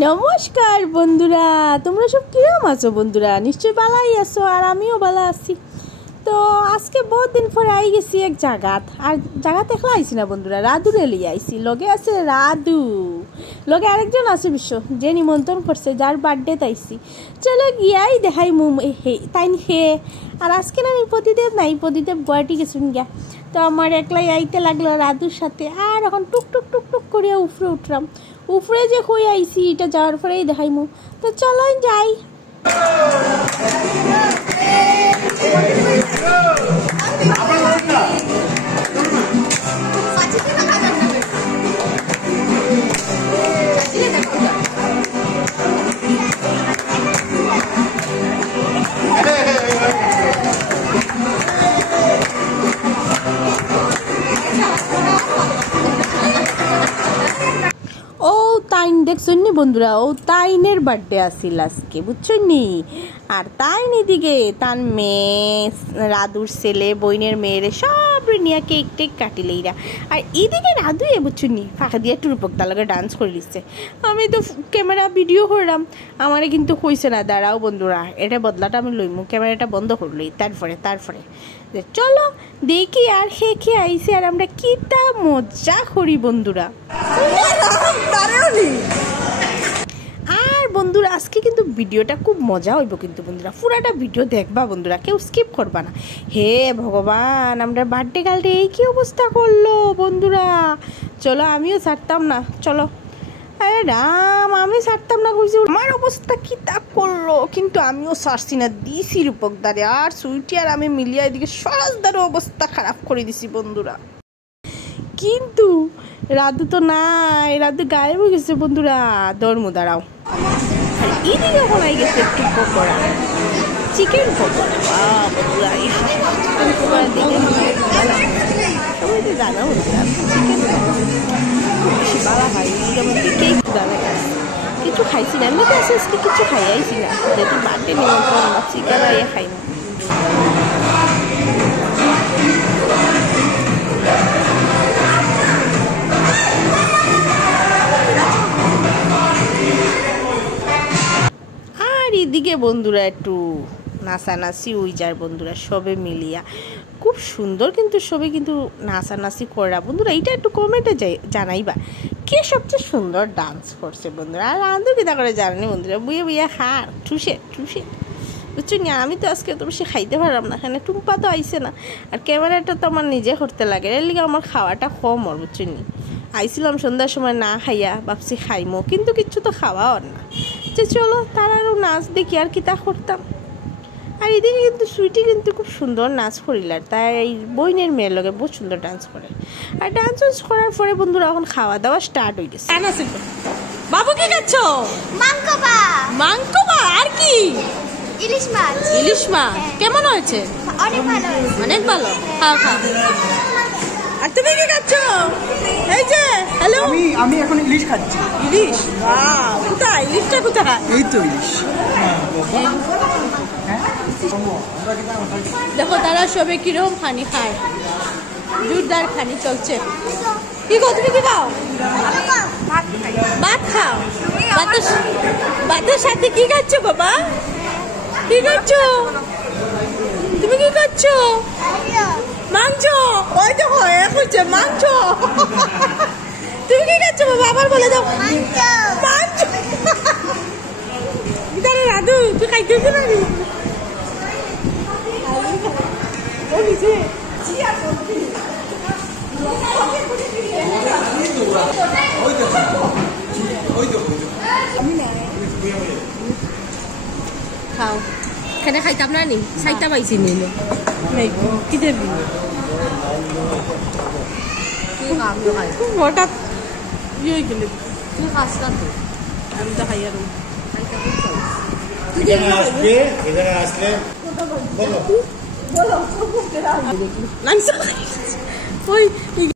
নমস্কার বন্ধুরা, তোমরা সব কিরম আছো বন্ধুরা? নিশ্চয়ই ভালাই আছো, আর আমিও ভালো আছি। তো আজকে বহুত দিন পরে আই গেছি এক জায়গাত, আর জায়গাতে একলা আইছি না বন্ধুরা, রাধুরে লিয়ে আইছি। লগে আছে রাধু, লগে আরেকজন আছে বিশ্ব, যে নিমন্ত্রণ করছে, যার বার্থডে তাইছি। চলো গিয়াই দেখাই তাই হে। আর আজকে না আমি প্রতিদেব নাই, প্রতিদেব গুয়াহাটি গেছুন গিয়া। তো আমার একলাই আইতে লাগলো রাধুর সাথে, আর এখন টুক টুক টুক টুক করিয়া উফরে উঠলাম। উফরে যে হয়ে আইছি, এটা যাওয়ার পরেই দেখাইমু। তো চলো যাই। দেখছেন নি বন্ধুরা, ও তাইনের বার্থডে আসিল আজকে, বুঝছেন নি। আর তাইন এদিকে তার মেয়ে, রাধুর ছেলে, বইনের মেয়েরে সব নিয়ে কেক টেক কাটিলেইরা। আর এদিকে রাধু বুঝছেন নি ফাঁকা দিয়ে একটু রূপকদার লগে ডান্স করে দিচ্ছে। আমি তো ক্যামেরা ভিডিও করলাম, আমারে কিন্তু হইছে না। দাঁড়াও বন্ধুরা, এটা বদলাটা আমি লইমু, ক্যামেরাটা বন্ধ করলই। তারপরে চলো দেখি আর খেয়ে আইসি, আর আমরা কিটা মজা করি বন্ধুরা। আর বন্ধুরা আজকে কিন্তু ভিডিওটা খুব মজা হইব কিন্তু বন্ধুরা, পুরাটা ভিডিও দেখবা বন্ধুরা, কেউ স্কিপ করবা না। হে ভগবান, আমরা বার্থডে কালটা এই কি অবস্থা করলো বন্ধুরা। চলো আমিও ছাড়তাম না, চলো। আরে রাম, আমি ছাড়তাম না কইছি, আমার অবস্থা কি তা করলো, কিন্তু আমিও ছাড়ছি না, দিছি রূপকদারে। আর সুইটি আর আমি মিলিয়া এদিকে সরাসদারও অবস্থা খারাপ করে দিছি বন্ধুরা। কিন্তু রাধু তো নাই, রাধু গায়েব হয়ে গেছে বন্ধুরা। ধর্ম দাঁড়াও, এদিকে বলাই গেছে একটু পকোড়া, চিকেন পকোড়া। বন্ধুরা চিকেন পকোড়া দিকে সবাই তো জানা বন্ধুরা, চিকেন বেশি বালা খাই, যেমন কেক দামে কিছু খাইছি না, আমি তো আজকে কিছু খাই আইছি না, যেহেতু বার্থডে নিমন্ত্রণ, চিকেন আইয়া খাই না। এদিকে বন্ধুরা একটু নাচানাচি ওই যার বন্ধুরা, সবে মিলিয়া খুব সুন্দর, কিন্তু সবে কিন্তু নাচানাচি করা বন্ধুরা। এইটা একটু কমেন্টে জানাইবা কে সবচেয়ে সুন্দর ডান্স করছে বন্ধুরা। আর রাধু কিতা করে জানি বন্ধুরা, বুয়ে বুয়ে হার ঠুসে বুঝছো নি। আমি তো আজকে তো বেশি খাইতে পারলাম না, এখানে টুম্পা তো আইসে না, আর ক্যামেরাটা তো আমার নিজে করতে লাগে, এর লিগে আমার খাওয়াটা কম ওর, বুঝছো নি। আইছিলাম সন্ধ্যার সময় না খাইয়া, ভাবছি খাইমো, কিন্তু কিচ্ছু তো খাওয়া ওর না। যে চলো তারারও নাচ দেখি আর কি তা করতাম। আর এদিকে কিন্তু সুইটি কিন্তু খুব সুন্দর নাচ করিল, আর তাই এই বইনের মেয়ের লগে বহুত সুন্দর ডান্স করে। আর ডান্স করার পরে বন্ধুরা এখন খাওয়া দাওয়া স্টার্ট হয়ে গেছে। বাবু কি খাচ্ছ? মাংকবা। আর কি? ইলিশ মাছ। কেমন হয়েছে? অনেক ভালো। খাও। আর তুমি কি খাচ্ছ? এই যে হ্যালো, আমি এখন ইলিশ খাচ্ছি। ইলিশ? কোথায় ইলিশটা? কোথায়? এই তো ইলিশ। দেখো তারা সবে কিরকম খানি খায়, জোরদার খানি চলছে। কি গো, তুমি কি খাও? ভাত খাও। ভাতের সাথে কি খাচ্ছ বাবা? কি খাচ্ছ তুমি? কি খাচ্ছ? মাংস। ওই দেখো এক হচ্ছে মাংস। তুমি কি খাচ্ছ বাবা? আবার বলে দাও। মাংস। রাধু তুই খাইতেছি না? খাও। এখানে খাইতাম না নি, সাইতা পাইছি নি কি দেবি? হঠাৎ ইয়ে গেলে তুই খাস না তো, আমি তো খাই আর আসলে বলো